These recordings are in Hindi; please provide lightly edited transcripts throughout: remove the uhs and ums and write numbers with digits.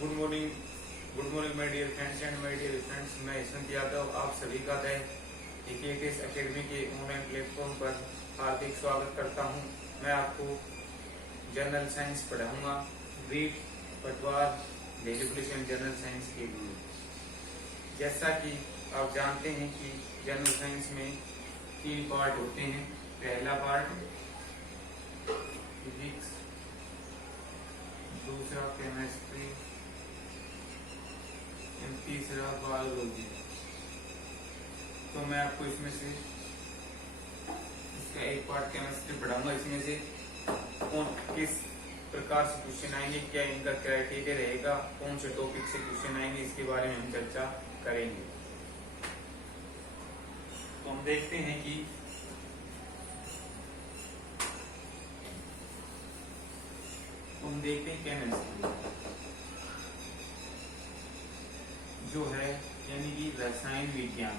Good morning my dear friends and my dear friends. मैं यशवंत यादव आप सभी का एकेएस एकेडमी के ऑनलाइन प्लेटफॉर्म पर हार्दिक स्वागत करता हूं। मैं आपको जनरल साइंस पढ़ाऊंगा, ग्रीक, पटवार, डेलिब्रेशन जनरल साइंस के लिए। जैसा कि आप जानते हैं कि जनरल साइंस में 3 पार्ट होते हैं। पहला पार्ट फिजिक्स, दूसरा केमिस्ट्री, तीसरा बायोलॉजी। तो मैं आपको इसमें से इसका एक पार्ट केमिस्ट्री पढ़ाऊंगा। इसमें से कौन किस प्रकार से क्वेश्चन आएंगे, क्या इनका क्राइटेरिया रहेगा, कौन से टॉपिक से क्वेश्चन आएंगे, इसके बारे में हम चर्चा करेंगे। तो हम देखते हैं कि केमिस्ट्री जो है यानी कि रसायन विज्ञान।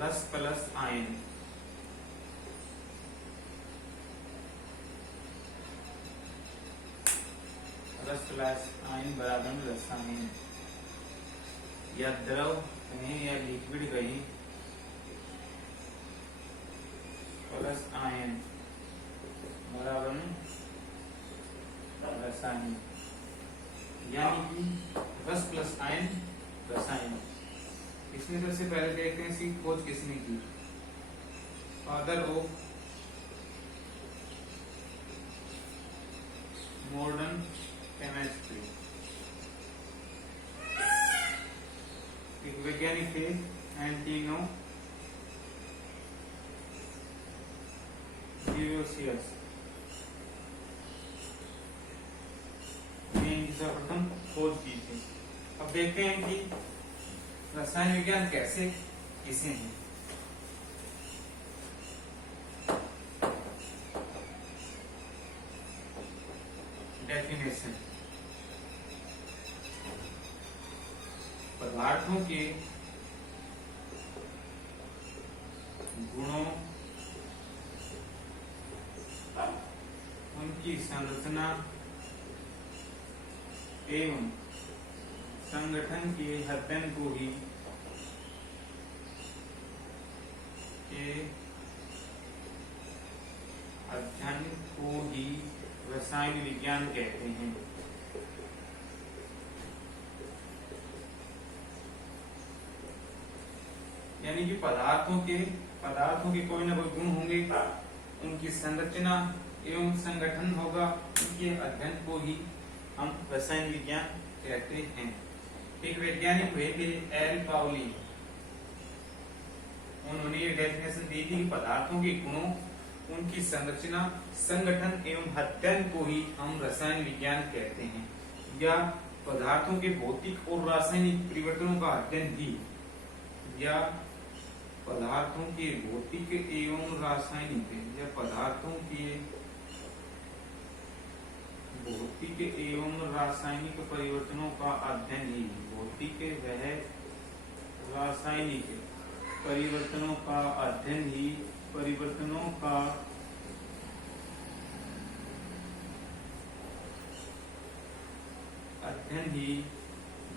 रस प्लस आयन, रस प्लस आयन बराबर रसायन, या द्रव कहें या लिक्विड कहें, प्लस आयन बराबर रसायन, यानी कि रस प्लस आयन रसायन। इसमें सबसे पहले देखते हैं इसकी खोज किसने की। फादर ऑफ मॉडर्न केमिस्ट्री, एक वैज्ञानिक थे एंटिनो लिवोसियस। प्रथम खोज की थी। अब देखते हैं कि रसायन विज्ञान कैसे किसे हैं। डेफिनेशन, पदार्थों के गुणों, उनकी संरचना एवं संगठन के अध्ययन को ही रसायन विज्ञान कहते हैं। यानी कि पदार्थों के कोई ना कोई गुण होंगे, उनकी संरचना एवं संगठन होगा, उनके अध्ययन को ही हम रसायन विज्ञान कहते हैं। एक वैज्ञानिक हुए थे एल पाउली, उन्होंने ये डेफिनेशन दी थी कि पदार्थों के गुणों, उनकी संरचना, संगठन एवं अध्ययन को ही हम रसायन विज्ञान कहते हैं, या पदार्थों के भौतिक और रासायनिक परिवर्तनों का अध्ययन ही, या पदार्थों के भौतिक एवं रासायनिक, या पदार्थों के भौतिक एवं रासायनिक परिवर्तनों का अध्ययन ही, भौतिक वह रासायनिक परिवर्तनों का अध्ययन ही, परिवर्तनों का अध्ययन ही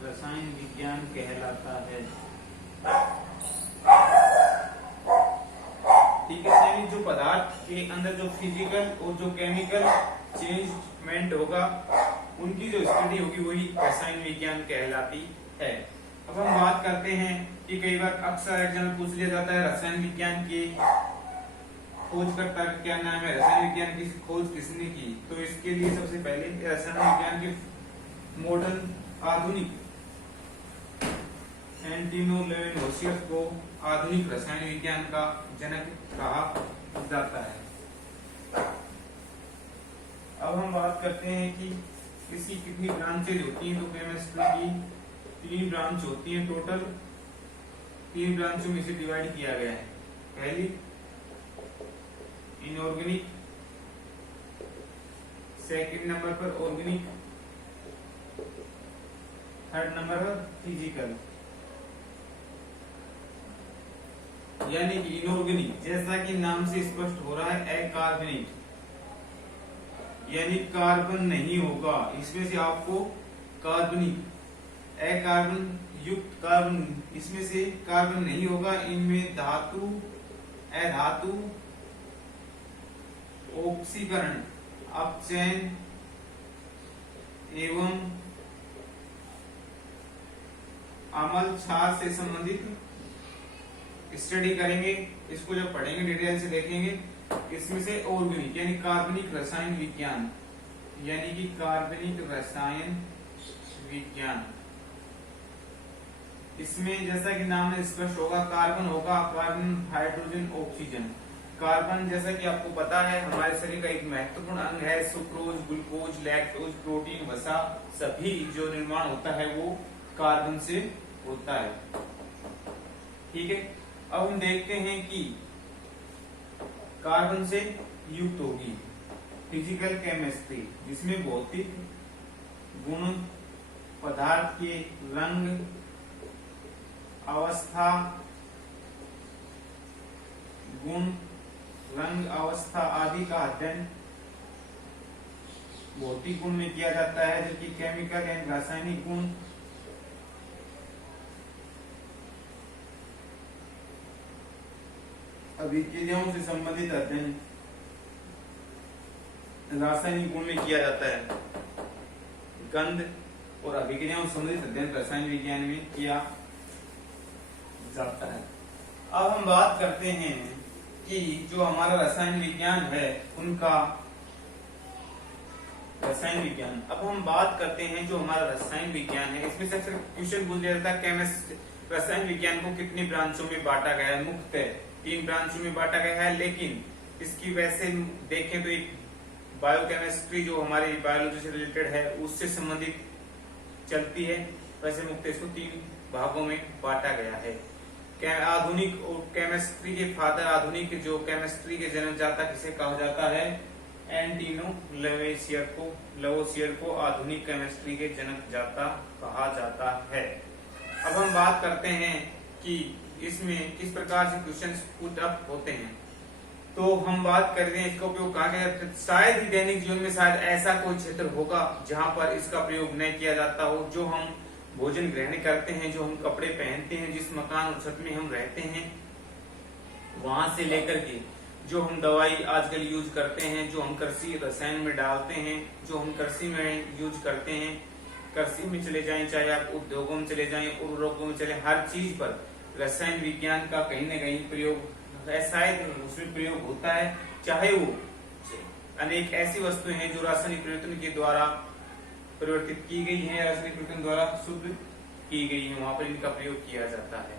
रसायन विज्ञान कहलाता है। ठीक है, यानी जो पदार्थ के अंदर जो फिजिकल और जो केमिकल चेंजमेंट होगा, उनकी जो स्टडी होगी वही रसायन विज्ञान कहलाती है। अब हम बात करते हैं कि कई बार अक्सर एग्जाम पूछ लिया जाता है रसायन विज्ञान के खोजकर्ता का क्या नाम है, रसायन विज्ञान की खोज किसने की। तो इसके लिए सबसे पहले रसायन विज्ञान के मॉडर्न आधुनिक एंटिनो लिवोसियस को आधुनिक रसायन विज्ञान का जनक कहा जाता है। अब हम बात करते हैं कि इसकी कितनी ब्रांचेज होती हैं। तो केमिस्ट्री की 3 ब्रांच होती हैं टोटल। 3 ब्रांचों में से डिवाइड किया गया है। पहली इनऑर्गेनिक, सेकंड नंबर पर ऑर्गेनिक, थर्ड नंबर पर फिजिकल। यानी इनऑर्गेनिक, जैसा कि नाम से स्पष्ट हो रहा है, अकार्बनिक। यानी कार्बन नहीं होगा। इसमें से आपको कार्बनिक अकार्बन युक्त कार्बन, इसमें से कार्बन नहीं होगा। इनमें धातु अधातु ऑक्सीकरण अपचयन एवं अम्ल क्षार से संबंधित स्टडी करेंगे। इसको जब पढ़ेंगे डिटेल से देखेंगे। इसमें से ऑर्गेनिक यानी कार्बनिक रसायन विज्ञान, यानी कि कार्बनिक रसायन विज्ञान, इसमें जैसा कि नाम में स्पष्ट होगा कार्बन होगा, कार्बन हाइड्रोजन ऑक्सीजन। कार्बन जैसा कि आपको पता है हमारे शरीर का एक महत्वपूर्ण अंग है। सुक्रोज, ग्लूकोज, लैक्टोज, प्रोटीन, वसा सभी जो निर्माण होता है वो कार्बन से होता है। ठीक है, अब हम देखते हैं कि कार्बन से युक्त होगी फिजिकल केमिस्ट्री, जिसमें भौतिक गुण, पदार्थ के रंग, अवस्था, गुण, रंग, अवस्था आदि का अध्ययन भौतिक गुण में किया जाता है, जबकि केमिकल एंड रासायनिक गुण अभिक्रियाओं से संबंधित अध्ययन रासायनिक गुण में किया जाता है। गंध और अभिक्रियाओं से संबंधित अध्ययन रसायन विज्ञान में किया जाता है। अब हम बात करते हैं कि जो हमारा रसायन विज्ञान है उनका रसायन विज्ञान। अब हम बात करते हैं जो हमारा रसायन विज्ञान है, इसमें से क्वेश्चन पूछ लिया जाता है केमिस्ट रसायन विज्ञान को कितनी ब्रांचों में बांटा गया है। मुख्यतः 3 ब्रांचों में बांटा गया है, लेकिन इसकी वैसे देखें तो एक बायोकेमिस्ट्री जो हमारी बायोलॉजी से रिलेटेड है उससे संबंधित चलती है। वैसे मुख्यतः इसको 3 भागों में बांटा गया है। आधुनिक केमिस्ट्री के फादर, आधुनिक जो केमिस्ट्री के जन्मदाता किसे कहा जाता है? एंटिनो लवोसियर को आधुनिक केमिस्ट्री के जन्मदाता कहा जाता है। अब हम बात करते हैं कि इसमें किस प्रकार से क्वेश्चन पुट अप होते हैं। तो हम बात करते हैं इसका उपयोग कहाँ किया जाता है। शायद ही दैनिक जीवन में शायद ऐसा कोई क्षेत्र होगा जहां पर इसका प्रयोग नहीं किया जाता हो। जो हम भोजन ग्रहण करते हैं, जो हम कपड़े पहनते हैं, जिस मकान और छत में हम रहते हैं, वहां से लेकर के जो हम दवाई आजकल यूज करते हैं, जो हम कृषि रसायन में डालते हैं, जो हम कृषि में यूज करते हैं, कृषि में चले जाएं, चाहे आप उद्योगों में चले जाएं, उर्वरकों में चले, हर चीज पर रसायन विज्ञान का कहीं न कहीं प्रयोग शायद उसमें प्रयोग होता है। चाहे वो अनेक ऐसी वस्तुएं हैं जो रासायनिक परिवर्तन के द्वारा परिवर्तित की गई है, रासायनिक परिवर्तन द्वारा शुद्ध की गई है, वहां पर इनका प्रयोग किया जाता है।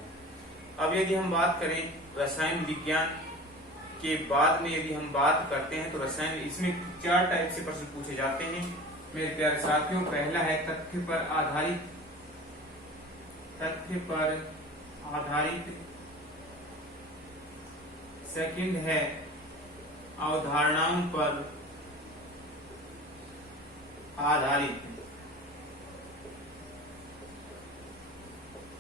अब यदि हम बात करें रसायन विज्ञान के बाद में यदि हम बात करते हैं तो रसायन, इसमें 4 टाइप से प्रश्न पूछे जाते हैं मेरे प्यारे साथियों। पहला है तथ्य पर आधारित, सेकंड है अवधारणाओं पर आधारित,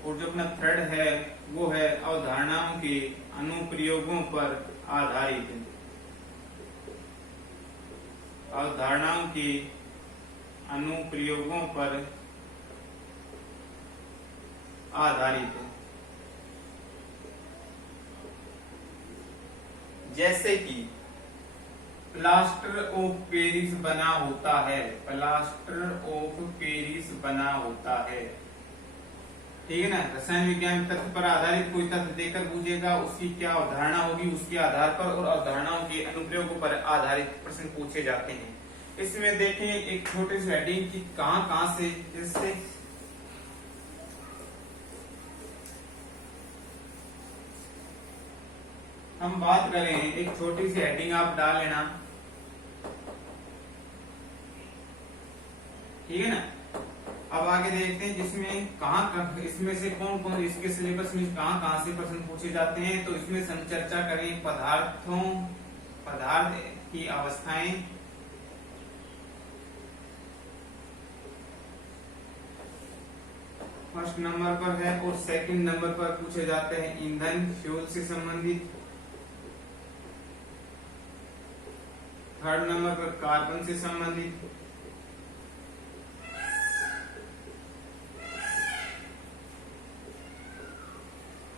और जो अपना थर्ड है वो है अवधारणाओं के अनुप्रयोगों पर आधारित। अवधारणाओं के अनुप्रयोगों पर आधारित, जैसे कि प्लास्टर ऑफ पेरिस बना होता है, प्लास्टर ऑफ पेरिस बना होता है। ठीक है ना। रसायन विज्ञान तथ्य पर आधारित कोई तथ्य देकर पूछेगा, उसकी क्या अवधारणा होगी, उसके आधार पर और अवधारणाओं के अनुप्रयोगों पर आधारित प्रश्न पूछे जाते हैं। इसमें देखें एक छोटे से हेडिंग की कहां से, जैसे हम बात करें, एक छोटी सी हेडिंग आप डाल लेना, ठीक है ना। अब आगे देखते हैं जिसमें कहां इसमें से कौन कौन इसके सिलेबस में कहां से प्रश्न पूछे जाते हैं। तो इसमें हम चर्चा करें पदार्थ की अवस्थाएं, फर्स्ट नंबर पर है, और सेकंड नंबर पर पूछे जाते हैं ईंधन फ्यूल से संबंधित, थर्ड नंबर पर कार्बन से संबंधित,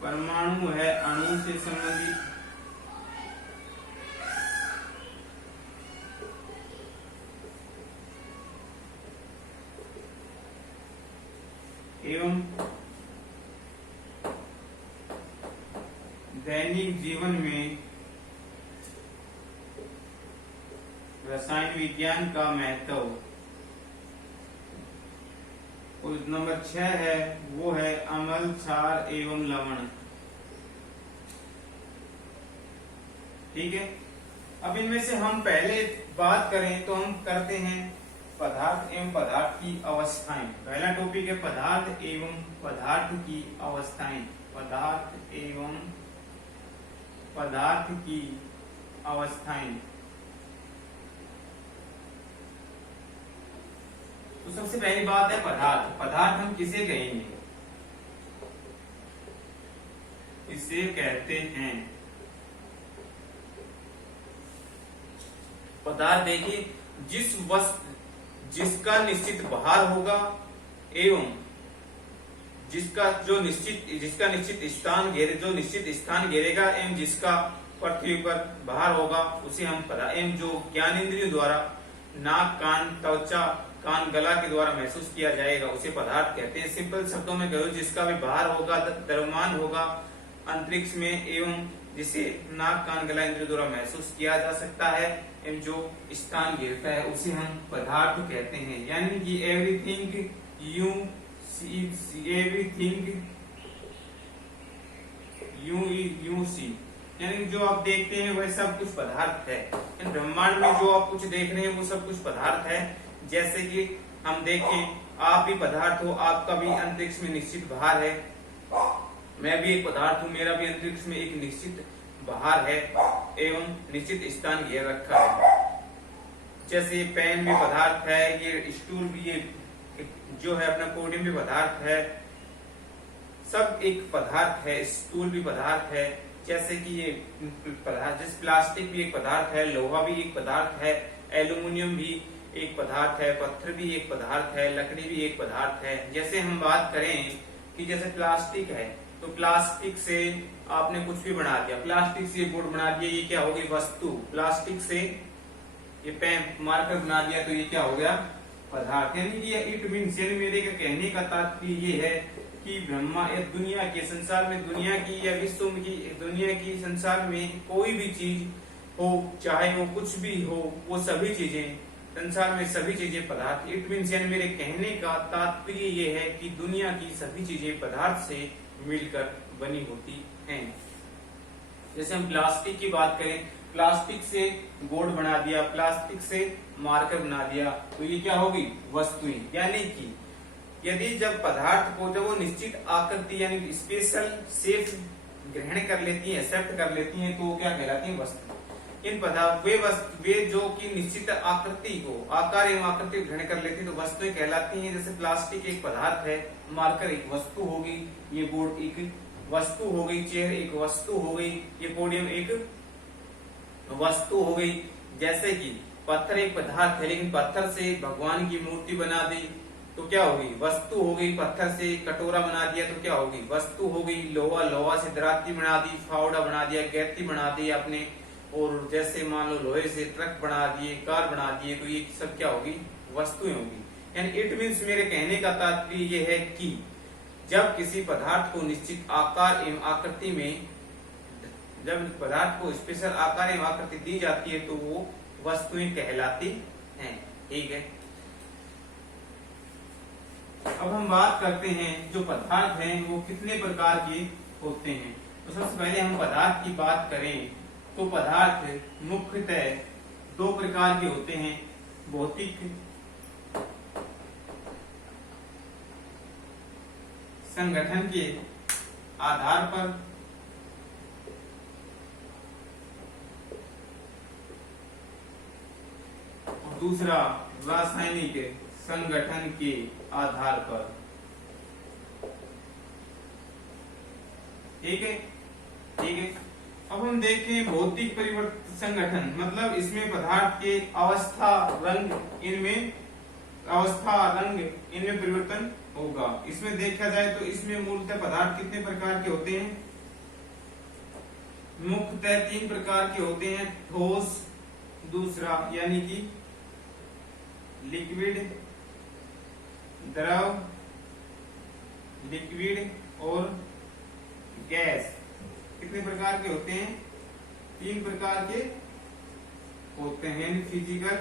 परमाणु है अणु से संबंधित, एवं दैनिक जीवन में रसायन विज्ञान का महत्व। और नंबर 6 है वो है अम्ल, क्षार एवं लवण। ठीक है, अब इनमें से हम पहले बात करें तो हम करते हैं पदार्थ एवं पदार्थ की अवस्थाएं। पहला टॉपिक है पदार्थ एवं पदार्थ की अवस्थाएं। पदार्थ एवं पदार्थ की अवस्थाएं। तो सबसे पहली बात है पदार्थ। पदार्थ हम किसे कहेंगे? इसे कहते हैं पदार्थ। देखिए, जिस वस्तु जिसका निश्चित भार होगा एवं जिसका निश्चित स्थान घेरेगा एवं जिसका पृथ्वी पर भार होगा उसे हम पदार्थ एवं जो ज्ञानेंद्रियों द्वारा नाक, कान, त्वचा, कान, गला के द्वारा महसूस किया जाएगा उसे पदार्थ कहते हैं। सिंपल शब्दों में कहो, जिसका भी भार होगा, द्रव्यमान होगा अंतरिक्ष में एवं जिसे नाक, कान, गला इंद्रियों द्वारा महसूस किया जा सकता है एवं जो स्थान घेरता है उसे हम पदार्थ कहते हैं। यानी कि एवरीथिंग यू सी, यानी जो आप देखते हैं वह सब कुछ पदार्थ है। ब्रह्मांड में जो आप कुछ देख रहे हैं वो सब कुछ पदार्थ है। जैसे कि हम देखें, आप भी पदार्थ हो, आपका भी अंतरिक्ष में निश्चित भार है, मैं भी एक पदार्थ हूँ, मेरा भी अंतरिक्ष में एक निश्चित भार है एवं निश्चित स्थान घेर रखा है। जैसे ये पेन भी पदार्थ है, ये स्टूल भी, ये जो है अपना पोडियम भी पदार्थ है, सब एक पदार्थ है। स्टूल भी पदार्थ है। जैसे कि ये पदार्थ, जैसे प्लास्टिक भी एक पदार्थ है, लोहा भी एक पदार्थ है, एल्यूमिनियम भी एक पदार्थ है, पत्थर भी एक पदार्थ है, लकड़ी भी एक पदार्थ है। जैसे हम बात करें कि जैसे प्लास्टिक है, तो प्लास्टिक से आपने कुछ भी बना दिया, प्लास्टिक से बोर्ड बना दिया, ये क्या हो गई? वस्तु। प्लास्टिक से ये पेन, मार्कर बना दिया, तो ये क्या हो गया? पदार्थ। यानी कि इट मीन्स, यानी मेरे का कहने का तात्पर्य ये है कि ब्रह्मा या दुनिया के संसार में, दुनिया की या विश्व की, दुनिया की संसार में कोई भी चीज हो, चाहे वो कुछ भी हो, वो सभी चीजें, संसार में सभी चीजें पदार्थ। इट मीन्स, यानी मेरे कहने का तात्पर्य ये है कि दुनिया की सभी चीजें पदार्थ से मिलकर बनी होती हैं। जैसे हम प्लास्टिक की बात करें, प्लास्टिक से बोर्ड बना दिया, प्लास्टिक से मार्कर बना दिया, तो ये क्या होगी? वस्तुएं। यानी कि यदि जब पदार्थ को, जब वो निश्चित आकृति यानी स्पेशल शेप ग्रहण कर लेती है, एक्सेप्ट कर लेती हैं, तो वो क्या कहलाती है? वस्तु। इन पदार्थ वे जो कि निश्चित आकृति को, आकार एवं आकृति ग्रहण कर लेती है, तो वस्तुएं कहलाती हैं। जैसे प्लास्टिक एक पदार्थ है, मार्कर एक वस्तु होगी, ये बोर्ड एक वस्तु हो गई, चेयर एक वस्तु हो गई, ये पोडियम एक वस्तु हो गई। जैसे कि पत्थर एक पदार्थ है, लेकिन पत्थर से भगवान की मूर्ति बना दी तो क्या होगी? वस्तु हो गई। पत्थर से कटोरा बना दिया तो क्या होगी? वस्तु हो गई। लोहा से दराती बना दी, फावड़ा बना दिया, गैती बना दी आपने, और जैसे मान लो लोहे से ट्रक बना दिए, कार बना दिए, तो ये सब क्या होगी? वस्तुएं होगी। यानी इट मीन्स, मेरे कहने का तात्पर्य ये है कि जब किसी पदार्थ को निश्चित आकार एवं आकृति में, जब पदार्थ को स्पेशल आकार एवं आकृति दी जाती है तो वो वस्तुएं कहलाती हैं। ठीक है, अब हम बात करते हैं जो पदार्थ हैं वो कितने प्रकार के होते हैं। तो सबसे पहले हम पदार्थ की बात करें तो पदार्थ मुख्यतः दो प्रकार के होते हैं। भौतिक संगठन के आधार पर और दूसरा रासायनिक संगठन के आधार पर। ठीक है, ठीक है। अब हम देखें भौतिक परिवर्तन संगठन, मतलब इसमें पदार्थ के अवस्था रंग इनमें परिवर्तन होगा। इसमें देखा जाए तो इसमें मूलतः पदार्थ कितने प्रकार के होते हैं? मुख्यतः 3 प्रकार के होते हैं, ठोस, दूसरा यानी कि लिक्विड, द्रव, लिक्विड और गैस। कितने प्रकार के होते हैं? 3 प्रकार के होते हैं, फिजिकल,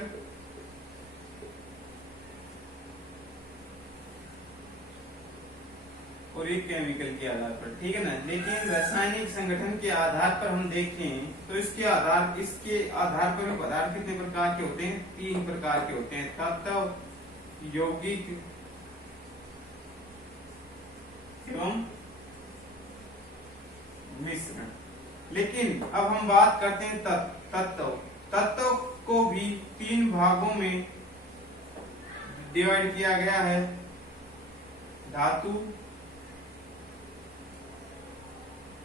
और एक केमिकल के आधार पर, ठीक है ना। लेकिन रासायनिक संगठन के आधार पर हम देखें तो इसके आधार पर पदार्थ कितने प्रकार के होते हैं? 3 प्रकार के होते हैं, तत्व, यौगिक एवं मिश्रण। लेकिन अब हम बात करते हैं तत्व को भी 3 भागों में डिवाइड किया गया है, धातु,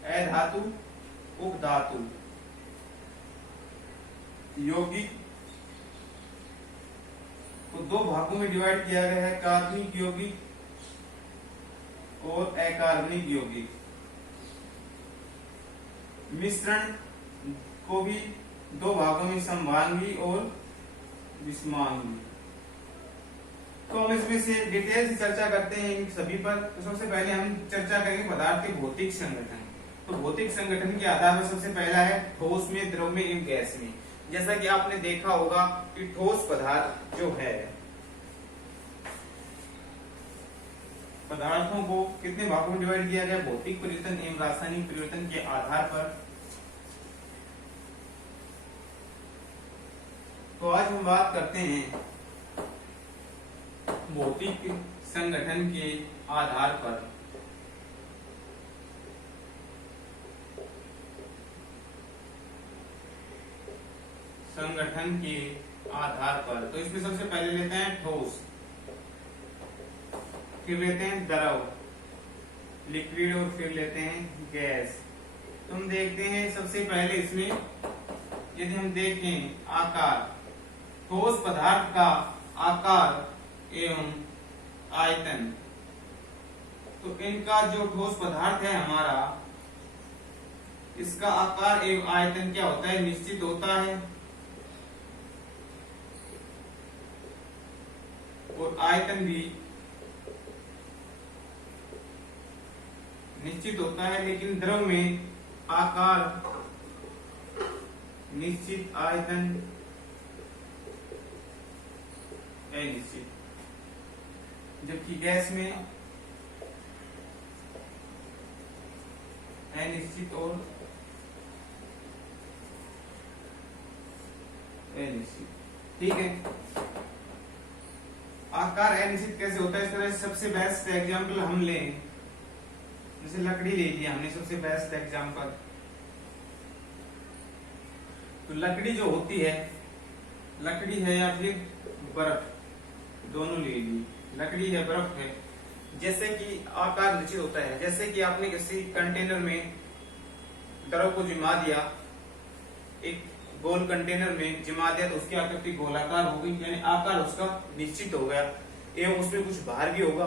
अधातु, उपधातु, यौगिक को 2 भागों में डिवाइड किया गया है, कार्बनिक यौगिक और अकार्बनिक यौगिक। मिश्रण को भी 2 भागों में, समभांगी और विषमांगी। तो हम इसमें से डिटेल से चर्चा करते हैं इन सभी पर। तो सबसे पहले हम चर्चा करेंगे पदार्थ के भौतिक संगठन। तो भौतिक संगठन के आधार पर सबसे पहला है ठोस में, द्रव में एवं गैस में। जैसा कि आपने देखा होगा कि ठोस पदार्थ जो है, पदार्थों को कितने भागों में डिवाइड किया गया? भौतिक परिवर्तन एवं रासायनिक परिवर्तन के आधार पर। तो आज हम बात करते हैं भौतिक संगठन के आधार पर। संगठन के आधार पर तो इसमें सबसे पहले लेते हैं ठोस, फिर लेते हैं द्रव, लिक्विड और फिर लेते हैं गैस। तो हम देखते हैं सबसे पहले इसमें यदि हम देखें आकार, ठोस पदार्थ का आकार एवं आयतन। तो इनका जो ठोस पदार्थ है हमारा, इसका आकार एवं आयतन क्या होता है? निश्चित होता है, और आयतन भी निश्चित होता है। लेकिन द्रव में आकार निश्चित, आयतन अनिश्चित, जबकि गैस में अनिश्चित और अनिश्चित, ठीक है। आकार अनिश्चित कैसे होता है? इस तरह सबसे बेस्ट एग्जांपल हम लें, जैसे लकड़ी ले लिया हमने सबसे बेस्ट एग्जांपल। तो लकड़ी जो होती है, लकड़ी है या फिर बर्फ, दोनों ले ली, लकड़ी है बर्फ है। जैसे कि आकार निश्चित होता है, जैसे कि आपने किसी कंटेनर में द्रव को जमा दिया, एक गोल कंटेनर में जमा दिया, तो उसकी आकृति गोलाकार हो गई, यानी आकार उसका निश्चित हो गया। एवं उसमें कुछ भार भी होगा,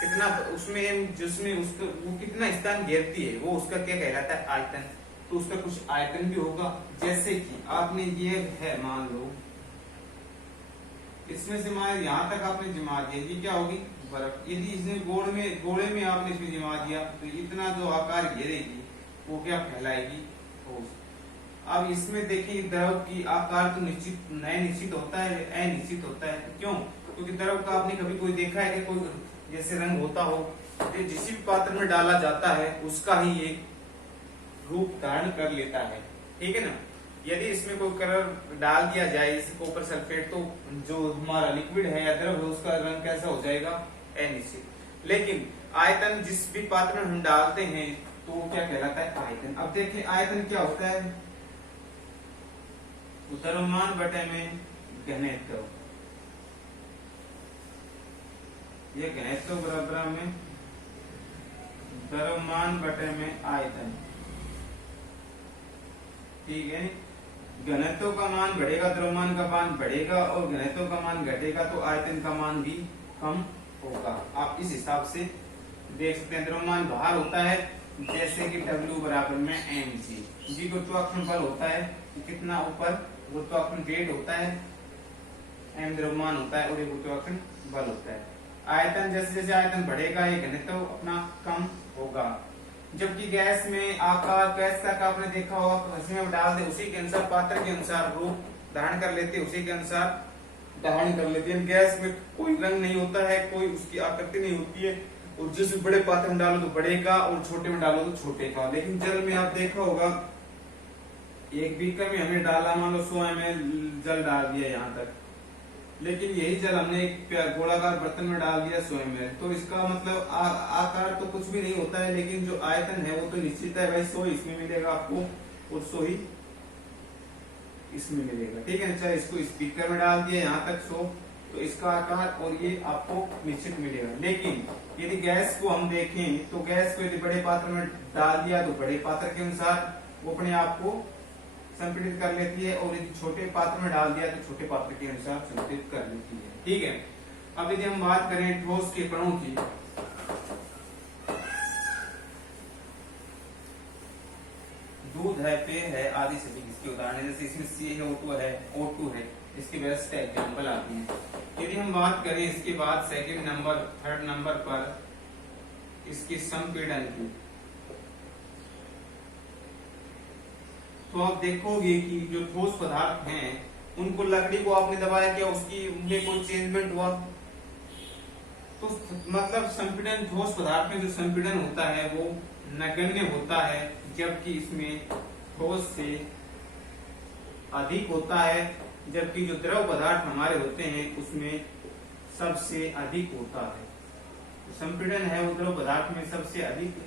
कितना उसमें, जिसमें उसको वो कितना स्थान घेरती है, वो उसका क्या कहलाता है? आयतन। तो उसका कुछ आयतन भी होगा। जैसे कि आपने ये है, मान लो इसमें से मान यहाँ तक आपने जमा दिया, ये क्या होगी? बर्फ। यदि इसने गोले में आपने इसमें जमा दिया, तो इतना जो आकार घेरेगी वो क्या कहलाएगी? ठोस। अब इसमें देखिए द्रव की आकार तो निश्चित निश्चित होता है, अनिश्चित होता है। क्यों? क्योंकि द्रव का आपने कभी कोई देखा है कि कोई जैसे रंग होता हो, तो जिस भी पात्र में डाला जाता है उसका ही एक रूप धारण कर लेता है, ठीक है ना। यदि इसमें कोई कलर डाल दिया जाए, जैसे कॉपर सल्फेट, तो जो हमारा लिक्विड है या द्रव है उसका रंग कैसा हो जाएगा? अनिश्चित। लेकिन आयतन जिस भी पात्र में हम डालते हैं तो वो क्या कहलाता है? आयतन। अब देखिए आयतन क्या होता है? द्रव्यमान बटे में घनत्व, ये घनत्व बराबर में द्रव्यमान बटे में आयतन। ठीक है। घनत्व का मान बढ़ेगा, द्रव्यमान का मान बढ़ेगा, और घनत्व का मान घटेगा तो आयतन का मान भी कम होगा। आप इस हिसाब से देख सकते हैं। द्रव्यमान बाहर होता है, जैसे कि W बराबर में mg, जी गुरुत्वाकर्षण बल होता है, कितना ऊपर गुरुत्वाकर्षण वेट होता है, m द्रव्यमान होता है और ये गुरुत्वाकर्षण बल होता है। आयतन जैसे जैसे आयतन बढ़ेगा ये घनत्व अपना कम होगा। जबकि गैस में आकार गैस तक आपने देखा होगा, इसमें डाल दे उसी के अनुसार पात्र के अनुसार रूप धारण कर लेते, उसी के अनुसार धारण कर लेते हैं। गैस में कोई रंग नहीं होता है, कोई उसकी आकृति नहीं होती है, और जिस बड़े पात्र में डालो तो बड़े का और छोटे में डालो तो छोटे का। लेकिन जल में आप देखा होगा, एक बीकर में हमने डाला मान लो 100 ml जल डाल दिया यहाँ तक, लेकिन यही जल हमने एक गोलाकार बर्तन में डाल दिया 100 ml, तो इसका मतलब आकार तो कुछ भी नहीं होता है, लेकिन जो आयतन है वो तो निश्चित है भाई। 100 इसमें मिलेगा आपको और 100 ही इसमें मिलेगा, ठीक है। अच्छा, इसको स्पीकर में डाल दिया यहाँ तक 100, तो इसका आकार और ये आपको निश्चित मिलेगा। लेकिन यदि गैस को हम देखें तो गैस को यदि बड़े पात्र में डाल दिया तो बड़े पात्र के अनुसार वो अपने आप को संपीड़ित कर लेती है, और यदि छोटे पात्र में डाल दिया तो छोटे पात्र के अनुसार संपीड़ित कर लेती है, ठीक है। अब यदि हम बात करें ठोस के कणों की, दूध है, पेय है आदि सभी इसके उदाहरण है। जैसे इसमें CaO2 है, O2 है, इसके बेस्ट एग्जाम्पल आती हैं। यदि हम बात करें इसके बाद सेकंड नंबर थर्ड नंबर पर इसके संपीड़न की, तो आप देखोगे कि जो ठोस पदार्थ हैं उनको, लकड़ी को आपने दबाया क्या उसकी उनमें कोई चेंजमेंट हुआ, तो मतलब संपीड़न ठोस पदार्थ में जो संपीड़न होता है वो नगण्य होता है, जबकि इसमें ठोस से अधिक होता है। जबकि जो द्रव पदार्थ हमारे होते हैं उसमें सबसे अधिक होता है। संपीड़न है वो द्रव पदार्थ में सबसे अधिक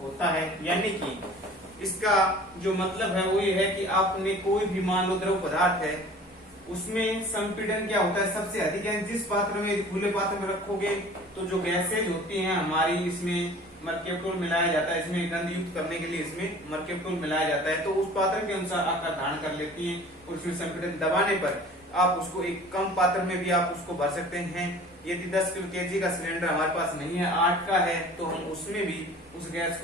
होता है, यानी कि इसका जो मतलब है वो ये है कि आपने कोई भी मान लो द्रव पदार्थ है उसमें संपीड़न क्या होता है सबसे अधिक है। जिस पात्र में खुले पात्र में रखोगे तो जो गैसेज होती हैं हमारी, इसमें मर्क्यूरी मिलाया जाता है, इसमें गंध युक्त करने के लिए इसमें मर्क्यूरी मिलाया जाता है, तो उस पात्र के अनुसार आकार धारण कर लेती है। और उसमें संपीड़न दबाने पर आप उसको एक कम पात्र में भी आप उसको भर सकते हैं। यदि 10 kg का सिलेंडर हमारे पास नहीं है, 8 का है, तो हम उसमें भी उस गैस